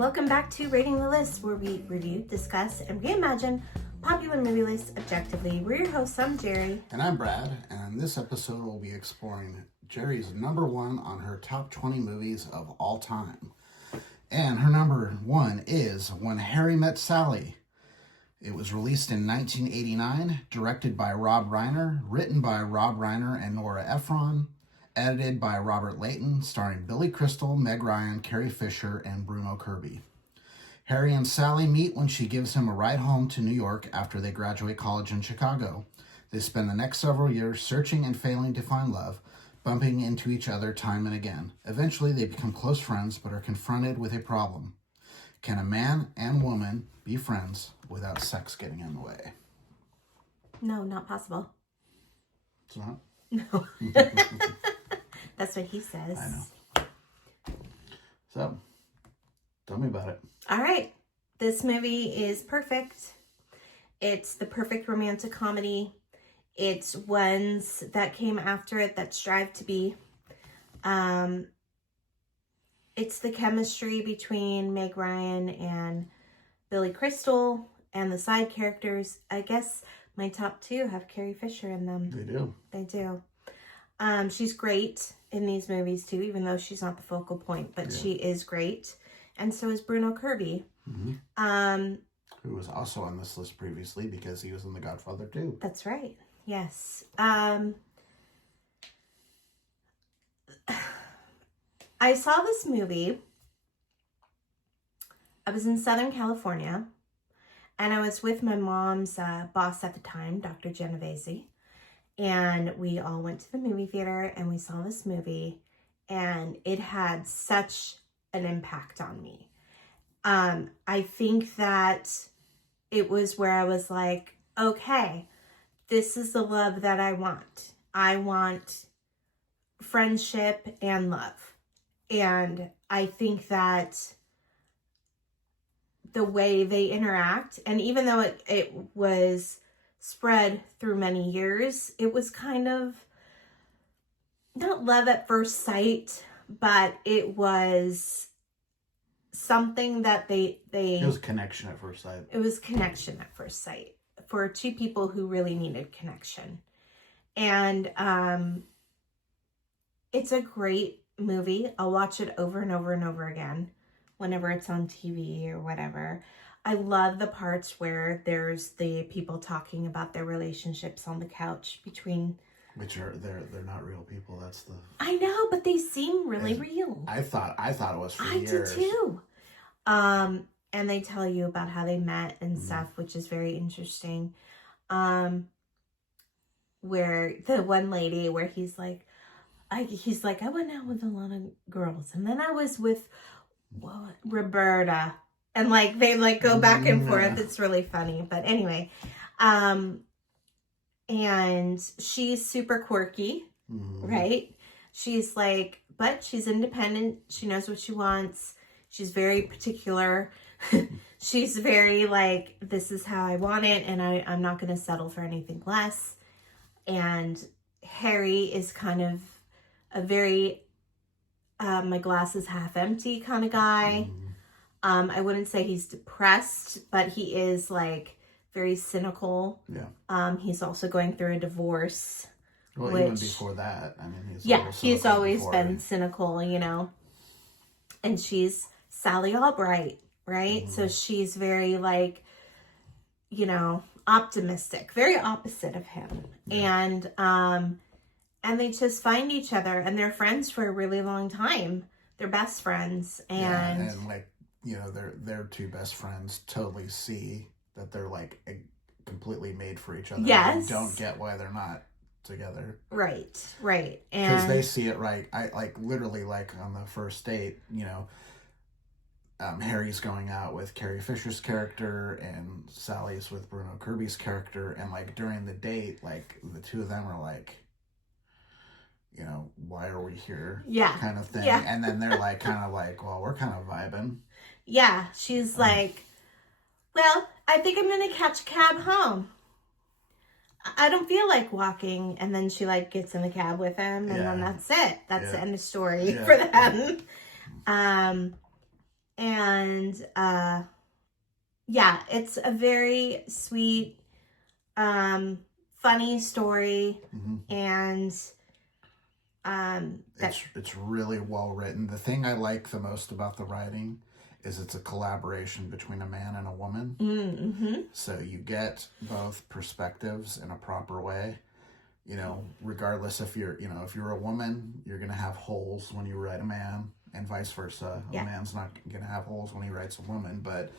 Welcome back to Rating the List, where we review, discuss, and reimagine popular movie lists objectively. We're your hosts. I'm Jeri. And I'm Brad, and in this episode we'll be exploring Jeri's number one on her top 20 movies of all time. And her number one is When Harry Met Sally. It was released in 1989, directed by Rob Reiner, written by Rob Reiner and Nora Ephron, edited by Robert Layton, starring Billy Crystal, Meg Ryan, Carrie Fisher, and Bruno Kirby. Harry and Sally meet when she gives him a ride home to New York after they graduate college in Chicago. They spend the next several years searching and failing to find love, bumping into each other time and again. Eventually, they become close friends, but are confronted with a problem. Can a man and woman be friends without sex getting in the way? No, not possible. It's not? No. That's what he says. I know. So, tell me about it. All right. This movie is perfect. It's the perfect romantic comedy. It's ones that came after it that strive to be. It's the chemistry between Meg Ryan and Billy Crystal and the side characters. I guess my top two have Carrie Fisher in them. They do. They do. She's great in these movies too, even though she's not the focal point, but she is great. And so is Bruno Kirby. Mm-hmm. Who was also on this list previously because he was in The Godfather 2. That's right. Yes. I saw this movie. I was in Southern California, and I was with my mom's boss at the time, Dr. Genovese, and we all went to the movie theater, and we saw this movie, and it had such an impact on me. I think that it was where I was like, okay, this is the love that I want. I want friendship and love. And I think that the way they interact, and even though it was spread through many years, it was kind of not love at first sight, but it was something that it was connection at first sight. It was connection at first sight for two people who really needed connection. And it's a great movie. I'll watch it over and over and over again whenever it's on TV or whatever. I love the parts where there's the people talking about their relationships on the couch between... Which are, they're not real people. That's the... I know, but they seem really real. I thought it was for years. I did too. And they tell you about how they met and stuff, which is very interesting. Where the one lady, where he's like, I went out with a lot of girls, and then I was with Roberta, and like they like go back and forth. It's really funny, but anyway, and she's super quirky, right? She's like, but she's independent. She knows what she wants. She's very particular. She's very like, this is how I want it, and I'm not going to settle for anything less. And Harry is kind of a very my glass is half empty kind of guy. I wouldn't say he's depressed, but he is like very cynical. Yeah. He's also going through a divorce. Well, even before that, I mean, he's always been cynical, you know. And she's Sally Albright, right? So she's very like, you know, optimistic, very opposite of him. Yeah. And they just find each other, and they're friends for a really long time. They're best friends, and like, you know, their two best friends totally see that they're like completely made for each other. Yes, and don't get why they're not together. Right, and because they see it right. I like literally like on the first date, you know. Harry's going out with Carrie Fisher's character, and Sally's with Bruno Kirby's character, and like during the date, like the two of them are like, you know, why are we here? Yeah. Kind of thing. Yeah. And then they're like, kind of like, well, we're kind of vibing. Yeah. She's like, well, I think I'm going to catch a cab home. I don't feel like walking. And then she like gets in the cab with him, and then that's it. That's the end of story for them. And yeah, it's a very sweet, funny story, and it's really well written. The thing I like the most about the writing is it's a collaboration between a man and a woman. Mm-hmm. So you get both perspectives in a proper way. You know, regardless if you're a woman, you're going to have holes when you write a man, and vice versa. Yeah. A man's not going to have holes when he writes a woman. But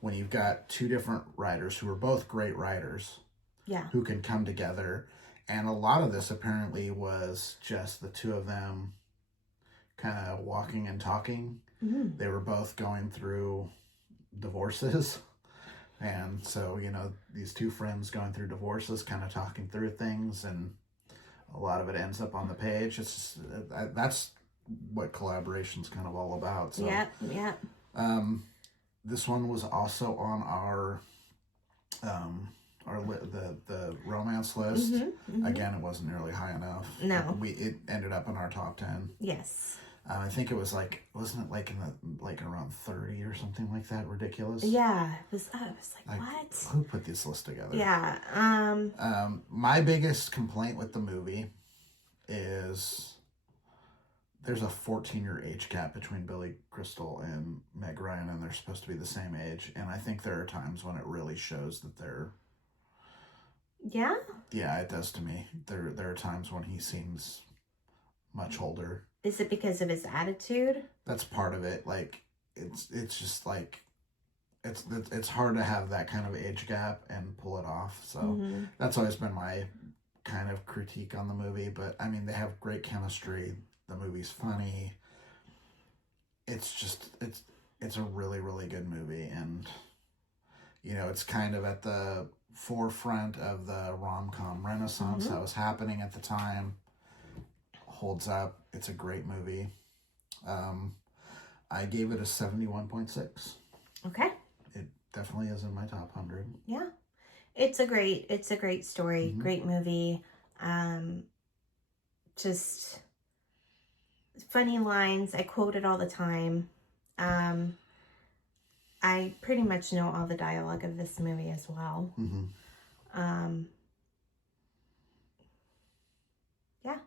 when you've got two different writers who are both great writers, yeah, who can come together, and a lot of this apparently was just the two of them kind of walking and talking. Mm-hmm. They were both going through divorces. And so, you know, these two friends going through divorces, kind of talking through things, and a lot of it ends up on the page. It's just, that's what collaboration's kind of all about. So, yeah. This one was also on our the romance list. Again, it wasn't nearly high enough. No, it ended up in our top 10. Yes. I think it was like, wasn't it like in the around 30 or something like that? Ridiculous. Yeah, it was. I was like, what? Who put this list together? Yeah. My biggest complaint with the movie is there's a 14-year age gap between Billy Crystal and Meg Ryan, and they're supposed to be the same age. And I think there are times when it really shows that they're. Yeah. Yeah, it does to me. There are times when he seems much older. Is it because of his attitude? That's part of it. Like, it's just like, it's hard to have that kind of age gap and pull it off. So that's always been my kind of critique on the movie. But I mean, they have great chemistry. The movie's funny. It's just, it's a really, really good movie. And, you know, it's kind of at the forefront of the rom-com renaissance that was happening at the time. Holds up. It's a great movie. I gave it a 71.6. Okay. It definitely is in my top 100. Yeah. It's a great story, great movie. Just funny lines. I quote it all the time. I pretty much know all the dialogue of this movie as well. Yeah,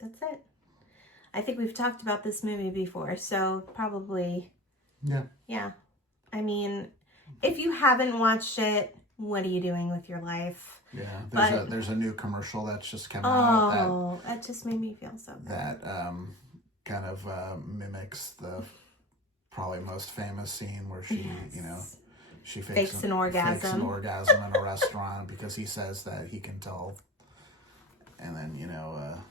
that's it. I think we've talked about this movie before, so probably. Yeah. I mean, if you haven't watched it, what are you doing with your life? Yeah, there's a new commercial that's just come out. Oh, that just made me feel so good. That kind of mimics the probably most famous scene where she, you know, she fakes an orgasm. Fakes an orgasm in a restaurant because he says that he can tell. And then, you know,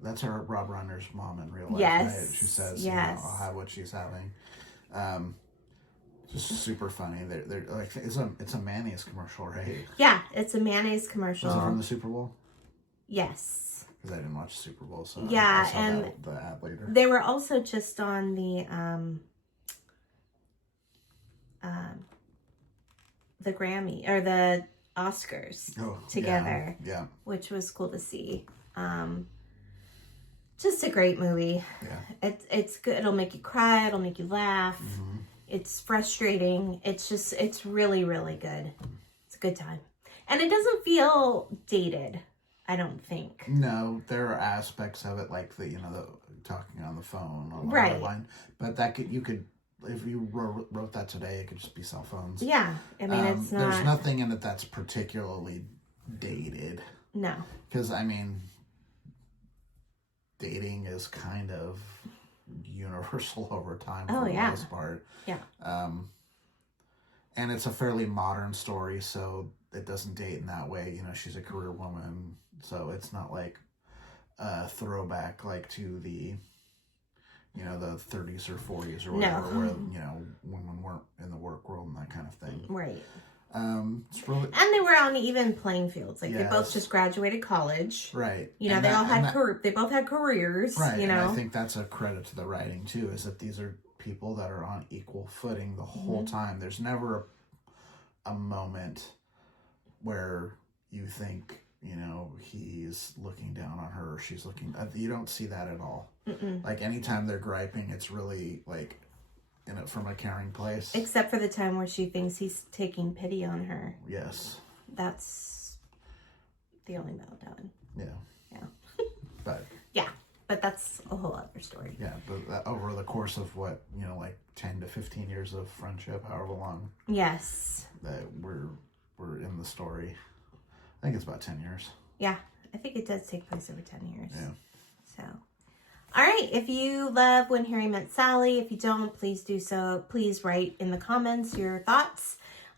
that's her Rob Reiner's mom in real life, right? She says, you know, I'll have what she's having. Just super funny. They're like, it's a mayonnaise commercial, right? Yeah, it's a mayonnaise commercial. Was it from the Super Bowl? Yes. Because I didn't watch the Super Bowl, so yeah, I saw and the ad later. They were also just on the Grammy or the Oscars together. Yeah. Which was cool to see. Just a great movie. Yeah. It's good. It'll make you cry. It'll make you laugh. It's frustrating. It's really, really good. It's a good time. And it doesn't feel dated, I don't think. No, there are aspects of it like the talking on the phone on the right. line. But you could if you wrote that today, it could just be cell phones. Yeah. I mean, it's not... There's nothing in it that's particularly dated. No. Because, I mean, dating is kind of universal over time for the most part. Yeah. And it's a fairly modern story, so it doesn't date in that way. You know, she's a career woman, so it's not like a throwback like to the... the 30s or 40s or whatever, where, women weren't in the work world and that kind of thing. Right. It's really... And they were on even playing fields. Like, they both just graduated college. Right. They both had careers. Right. And I think that's a credit to the writing, too, is that these are people that are on equal footing the whole time. There's never a moment where you think... he's looking down on her, or she's looking... You don't see that at all. Mm-mm. Like, anytime they're griping, it's really, like, in it from a caring place. Except for the time where she thinks he's taking pity on her. Yes. That's the only meltdown. Yeah. Yeah. But. Yeah. But that's a whole other story. Yeah, but over the course of what, like 10 to 15 years of friendship, however long. Yes. That we're in the story. I think it's about 10 years. Yeah, I think it does take place over 10 years. Yeah. So, all right. If you love When Harry Met Sally, if you don't, please do so. Please write in the comments your thoughts.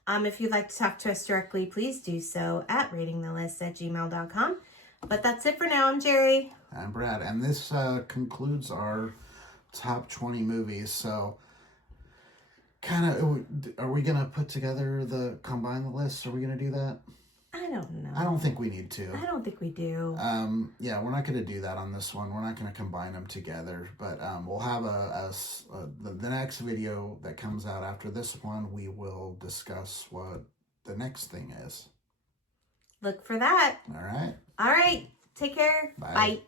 If you'd like to talk to us directly, please do so at ratingthelist@gmail.com. But that's it for now. I'm Jeri. I'm Brad. And this concludes our top 20 movies. So, kind of, are we going to put together combine the list? Are we going to do that? I don't know. I don't think we need to. I don't think we do. Yeah, we're not going to do that on this one. We're not going to combine them together. But we'll have the next video that comes out after this one. We will discuss what the next thing is. Look for that. All right. All right. Take care. Bye. Bye.